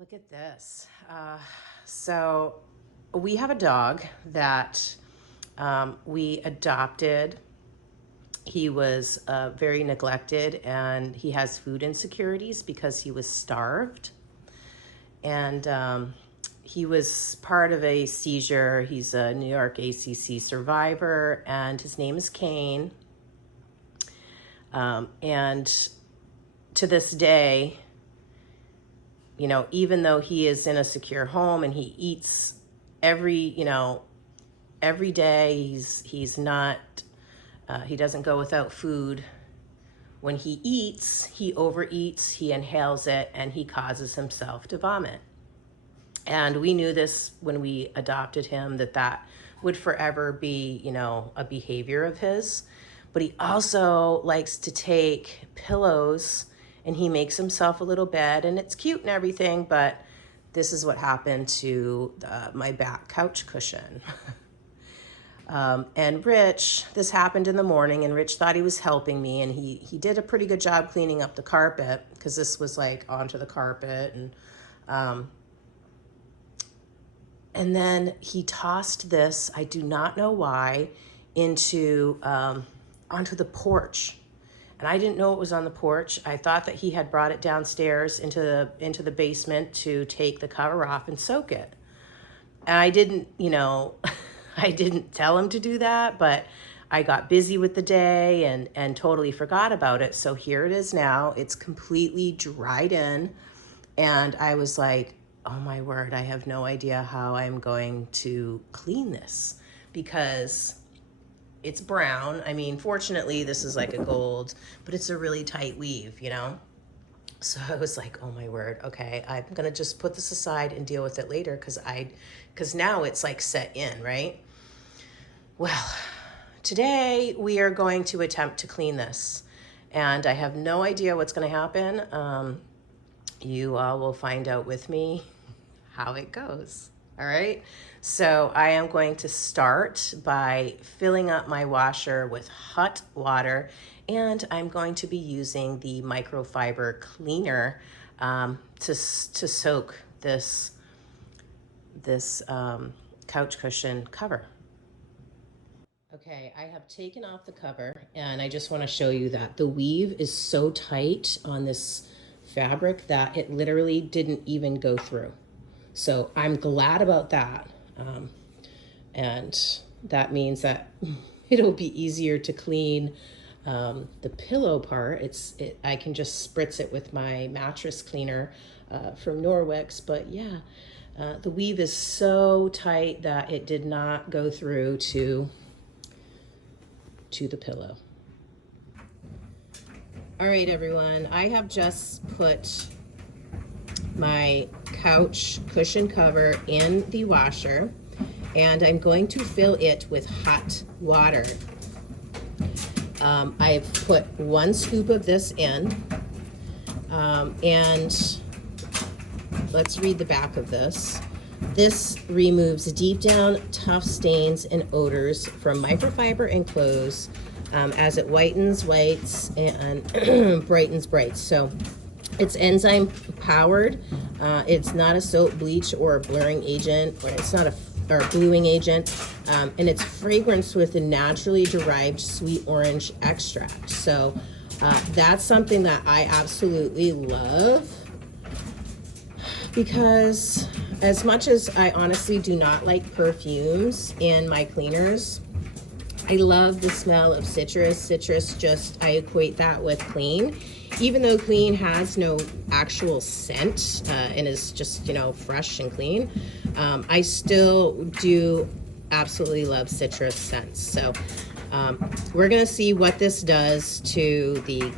Look at this. So we have a dog that we adopted. He was very neglected and he has food insecurities because he was starved. And he was part of a seizure. He's a New York ACC survivor, and his name is Kane. And to this day, even though he is in a secure home and he eats every day, he's not, he doesn't go without food. When he eats, he overeats, he inhales it, and he causes himself to vomit. And we knew this when we adopted him, that would forever be, a behavior of his. But he also likes to take pillows and he makes himself a little bed, and it's cute and everything, but this is what happened to my back couch cushion. And Rich, this happened in the morning, and Rich thought he was helping me, and he did a pretty good job cleaning up the carpet because this was like onto the carpet, and then he tossed this, I do not know why, into onto the porch. And I didn't know it was on the porch. I thought that he had brought it downstairs into the basement to take the cover off and soak it. And I didn't, I didn't tell him to do that, but I got busy with the day and totally forgot about it. So here it is now. It's completely dried in. And I was like, oh my word, I have no idea how I'm going to clean this because it's brown. I mean, fortunately, this is like a gold, but it's a really tight weave, So I was like, oh my word, okay, I'm gonna just put this aside and deal with it later because now it's like set in, right? Well, today we are going to attempt to clean this, and I have no idea what's gonna happen. You all will find out with me how it goes. All right. So I am going to start by filling up my washer with hot water, and I'm going to be using the microfiber cleaner to soak this couch cushion cover. Okay, I have taken off the cover, and I just want to show you that the weave is so tight on this fabric that it literally didn't even go through. So I'm glad about that. And that means that it'll be easier to clean the pillow part. I can just spritz it with my mattress cleaner from Norwix. But yeah, the weave is so tight that it did not go through to the pillow. All right, everyone, I have just put my couch cushion cover in the washer, and I'm going to fill it with hot water. I've put 1 scoop of this in, and let's read the back of this. This removes deep down tough stains and odors from microfiber and clothes as it whitens whites and brightens brights. So it's enzyme powered. It's not a soap, bleach, or a blurring agent, or it's not a bluing agent, and it's fragranced with a naturally derived sweet orange extract. So that's something that I absolutely love, because as much as I honestly do not like perfumes in my cleaners, I love the smell of citrus. Citrus, just, I equate that with clean. Even though clean has no actual scent and is just, fresh and clean, I still do absolutely love citrus scents. So we're gonna see what this does to the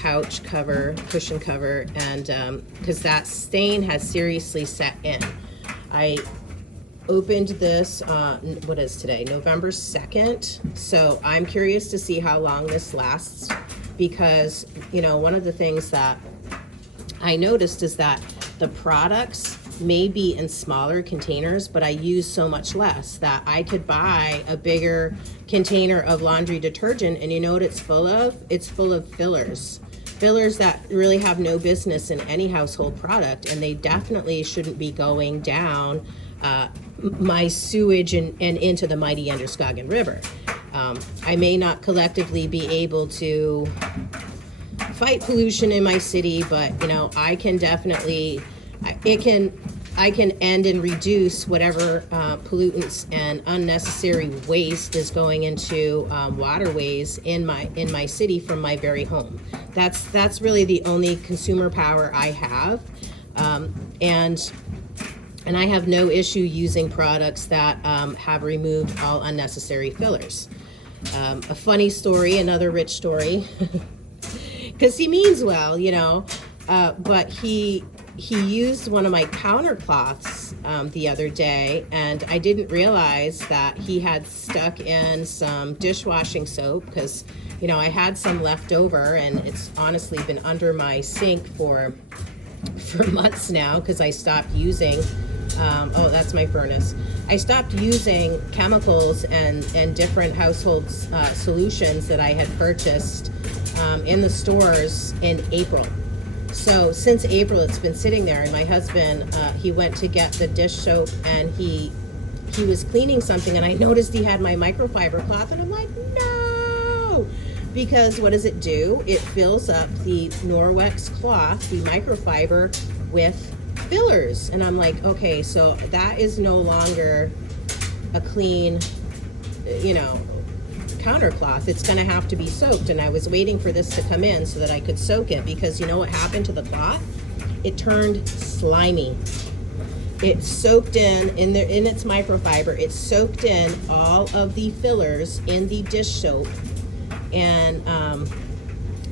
couch cover, cushion cover, and because that stain has seriously set in. I opened this, what is today, November 2nd. So I'm curious to see how long this lasts, because, one of the things that I noticed is that the products may be in smaller containers, but I use so much less that I could buy a bigger container of laundry detergent, and you know what it's full of? It's full of fillers. fillers that really have no business in any household product, and they definitely shouldn't be going down my sewage and into the mighty Androscoggin River. I may not collectively be able to fight pollution in my city, but you know, I can definitely, I can end and reduce whatever pollutants and unnecessary waste is going into waterways in my city from my very home. That's really the only consumer power I have, and I have no issue using products that have removed all unnecessary fillers. A funny story, another rich story, because he means well, you know, but he used one of my countercloths the other day, and I didn't realize that he had stuck in some dishwashing soap, because, you know, I had some left over, and it's honestly been under my sink for months now, because I stopped using oh, that's my furnace. I stopped using chemicals and different household solutions that I had purchased in the stores in April. So since April, it's been sitting there, and my husband, he went to get the dish soap, and he was cleaning something, and I noticed he had my microfiber cloth, and I'm like, no! Because what does it do? It fills up the Norwex cloth, the microfiber, with fillers. And I'm like, okay, so that is no longer a clean, you know, countercloth. It's going to have to be soaked. And I was waiting for this to come in so that I could soak it, because you know what happened to the cloth? It turned slimy. It soaked in its microfiber. It soaked in all of the fillers in the dish soap, and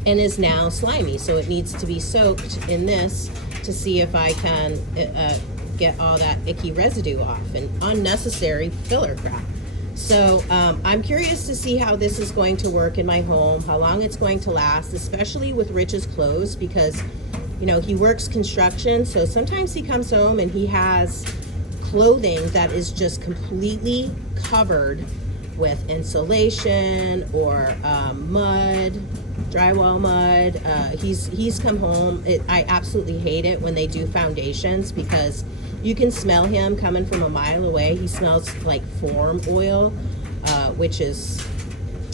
is now slimy. So it needs to be soaked in this to see if I can get all that icky residue off and unnecessary filler crap. So I'm curious to see how this is going to work in my home, how long it's going to last, especially with Rich's clothes, because, you know, he works construction, so sometimes he comes home and he has clothing that is just completely covered with insulation or mud, drywall mud. He's come home. I absolutely hate it when they do foundations, because you can smell him coming from a mile away. He smells like form oil, which is,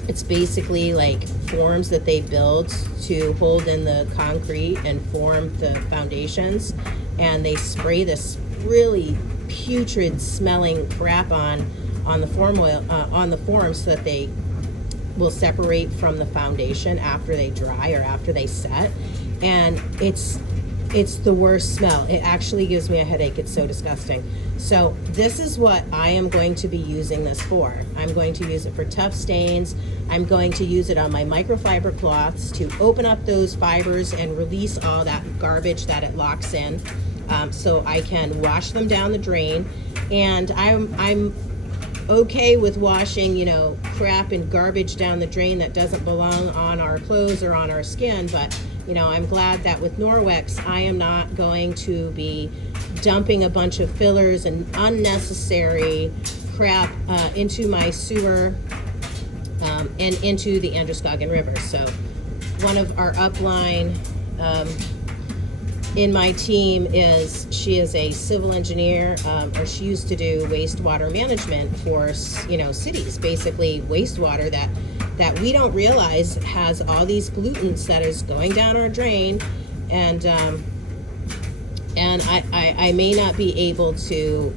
it's basically like forms that they build to hold in the concrete and form the foundations, and they spray this really putrid smelling crap on the form oil, on the forms, so that they will separate from the foundation after they dry or after they set. And it's the worst smell. It actually gives me a headache. It's so disgusting. So this is what I am going to be using this for. I'm going to use it for tough stains. I'm going to use it on my microfiber cloths to open up those fibers and release all that garbage that it locks in, so I can wash them down the drain. And I'm okay with washing, you know, crap and garbage down the drain that doesn't belong on our clothes or on our skin, but you know, I'm glad that with Norwex, I am not going to be dumping a bunch of fillers and unnecessary crap into my sewer and into the Androscoggin River. So one of our upline in my team she is a civil engineer, or she used to do wastewater management for, you know, cities, basically wastewater that we don't realize has all these pollutants that is going down our drain. And I may not be able to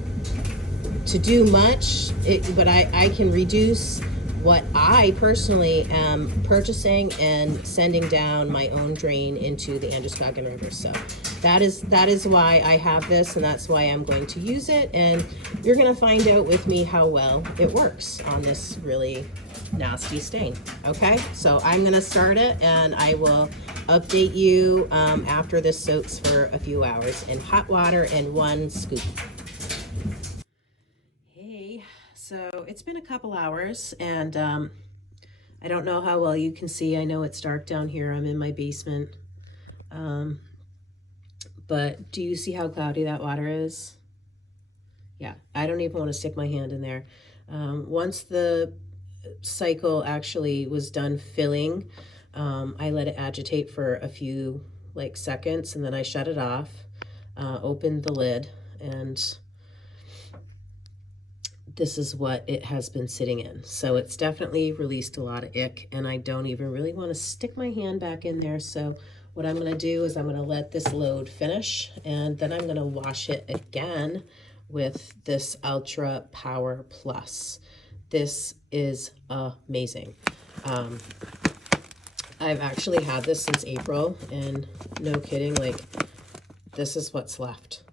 do much, but I can reduce what I personally am purchasing and sending down my own drain into the Androscoggin River. So that is why I have this, and that's why I'm going to use it. And you're going to find out with me how well it works on this really nasty stain. Okay, so I'm going to start it, and I will update you after this soaks for a few hours in hot water and 1 scoop. So it's been a couple hours, and I don't know how well you can see. I know it's dark down here. I'm in my basement. But do you see how cloudy that water is? Yeah, I don't even want to stick my hand in there. Once the cycle actually was done filling, I let it agitate for a few like seconds, and then I shut it off, opened the lid, and this is what it has been sitting in. So it's definitely released a lot of ick, and I don't even really want to stick my hand back in there. So what I'm going to do is I'm going to let this load finish, and then I'm going to wash it again with this Ultra Power Plus. This is amazing. I've actually had this since April, and no kidding, like, this is what's left.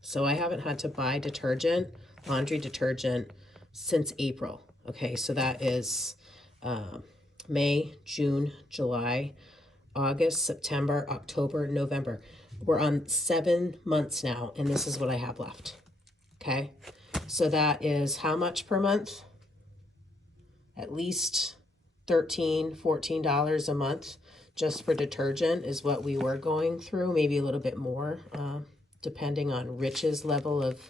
So I haven't had to buy detergent, laundry detergent, since April. Okay, so that is May, June, July, August, September, October, November. We're on 7 months now, and this is what I have left. Okay, so that is how much per month? At least $13, $14 a month just for detergent is what we were going through, maybe a little bit more, depending on Rich's level of,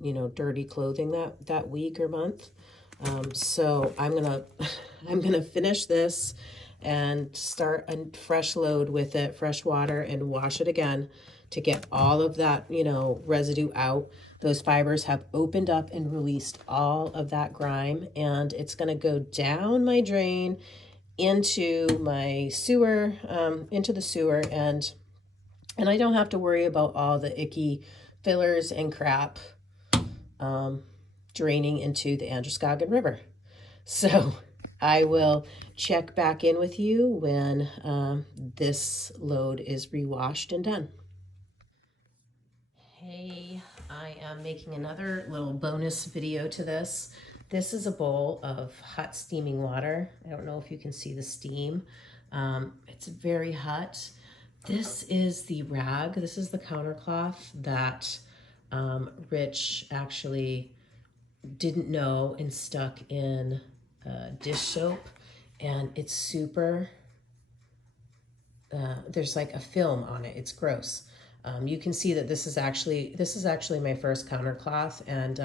you know, dirty clothing that week or month. So I'm gonna finish this and start a fresh load with it, fresh water, and wash it again to get all of that, you know, residue out. Those fibers have opened up and released all of that grime, and it's going to go down my drain into my sewer, into the sewer, and I don't have to worry about all the icky fillers and crap draining into the Androscoggin River. So I will check back in with you when this load is rewashed and done. Hey, I am making another little bonus video to this. This is a bowl of hot steaming water. I don't know if you can see the steam. It's very hot. This is the rag. This is the countercloth that Rich actually didn't know and stuck in dish soap, and it's super, there's like a film on it. It's gross. You can see that this is actually my first countercloth, and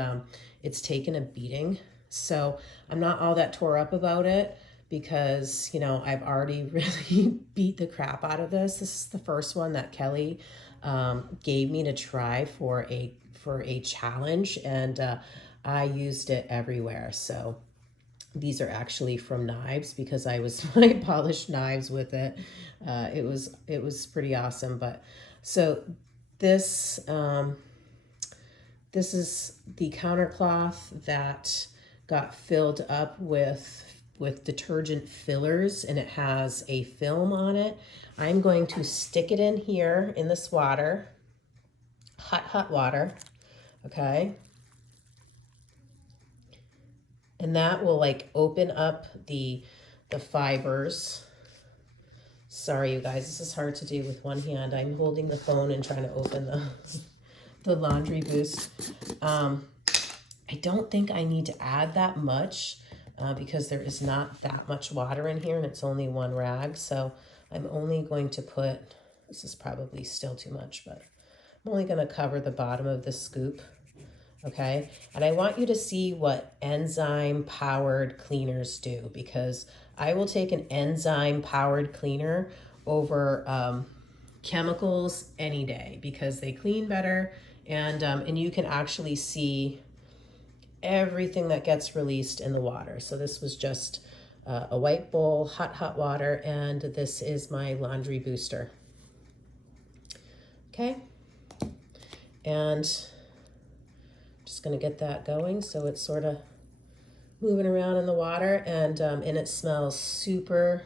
it's taken a beating. So I'm not all that tore up about it because, you know, I've already really beat the crap out of this. This is the first one that Kelly gave me to try for a challenge, and I used it everywhere. So these are actually from knives because I polished knives with it. It was pretty awesome. But so this this is the countercloth that got filled up with detergent fillers, and it has a film on it. I'm going to stick it in here in this water, hot water, okay? And that will like open up the fibers. Sorry, you guys, this is hard to do with one hand. I'm holding the phone and trying to open the laundry boost. I don't think I need to add that much because there is not that much water in here, and it's only one rag. So I'm only going to put, this is probably still too much, but I'm only going to cover the bottom of the scoop. Okay, and I want you to see what enzyme powered cleaners do, because I will take an enzyme powered cleaner over chemicals any day because they clean better, and you can actually see everything that gets released in the water. So this was just a white bowl, hot water, and this is my laundry booster. Okay, and just going to get that going so it's sort of moving around in the water, and it smells super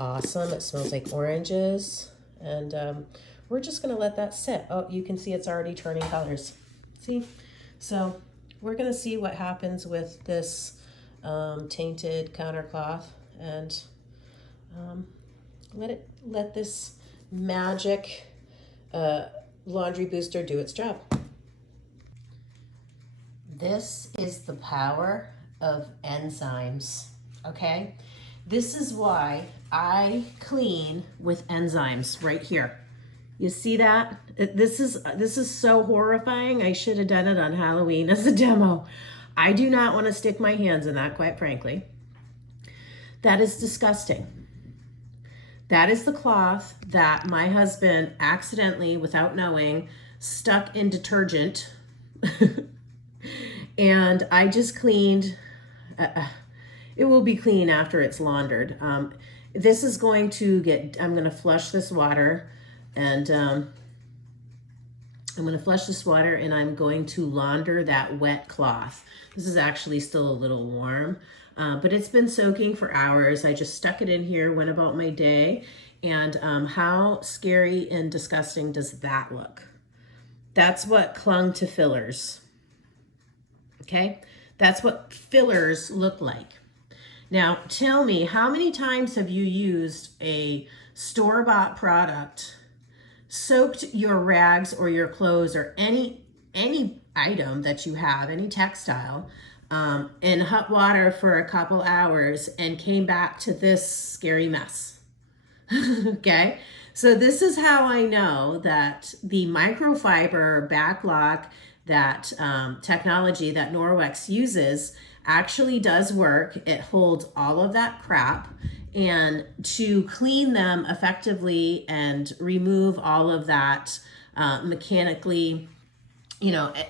awesome. It smells like oranges, and we're just going to let that sit. Oh, you can see it's already turning colors. See? So we're going to see what happens with this tainted countercloth, and let this magic laundry booster do its job. This is the power of enzymes, okay? This is why I clean with enzymes right here. You see that? This is so horrifying. I should have done it on Halloween as a demo. I do not want to stick my hands in that, quite frankly. That is disgusting. That is the cloth that my husband accidentally, without knowing, stuck in detergent. And I just cleaned. It will be clean after it's laundered. This is going to get, I'm going to flush this water, and I'm going to flush this water, and I'm going to launder that wet cloth. This is actually still a little warm, but it's been soaking for hours. I just stuck it in here, went about my day, and how scary and disgusting does that look? That's what clung to fillers, okay? That's what fillers look like. Now, tell me, how many times have you used a store-bought product, soaked your rags or your clothes or any item that you have, any textile, in hot water for a couple hours and came back to this scary mess? Okay, so this is how I know that the microfiber backlock, that technology that Norwex uses, actually does work. It holds all of that crap, and to clean them effectively and remove all of that mechanically,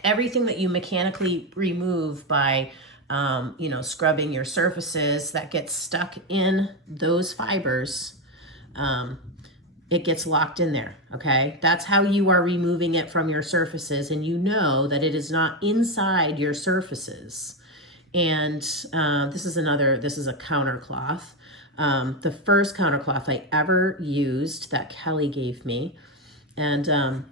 everything that you mechanically remove by scrubbing your surfaces that gets stuck in those fibers, it gets locked in there, okay? That's how you are removing it from your surfaces, and you know that it is not inside your surfaces. And this is a counter cloth. The first counter cloth I ever used that Kelly gave me. And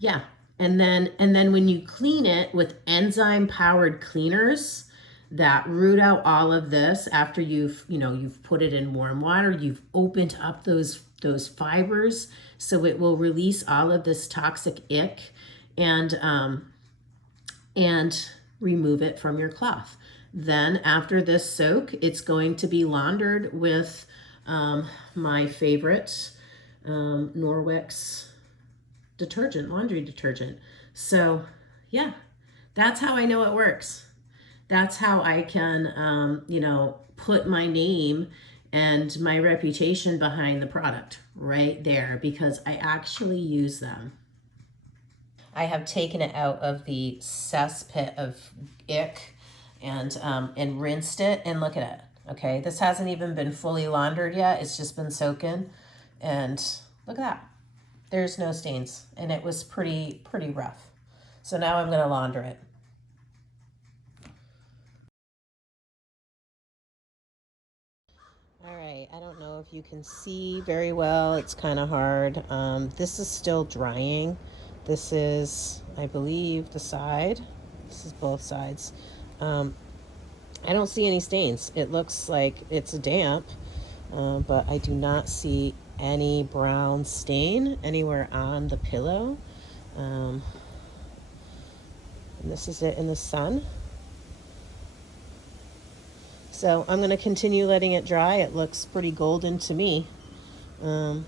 yeah, and then when you clean it with enzyme powered cleaners that root out all of this after you've put it in warm water, you've opened up those fibers, so it will release all of this toxic ick and remove it from your cloth. Then after this soak, it's going to be laundered with my favorite Norwex detergent, laundry detergent. So yeah, that's how I know it works. That's how I can, put my name and my reputation behind the product right there, because I actually use them. I have taken it out of the cesspit of ick and rinsed it, and look at it. Okay, this hasn't even been fully laundered yet. It's just been soaking, and look at that. There's no stains, and it was pretty rough. So now I'm going to launder it. All right, I don't know if you can see very well. It's kind of hard. This is still drying. This is, I believe, the side. This is both sides. I don't see any stains. It looks like it's damp, but I do not see any brown stain anywhere on the pillow. And this is it in the sun. So I'm going to continue letting it dry. It looks pretty golden to me on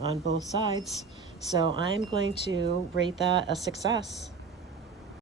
both sides. So I'm going to rate that a success.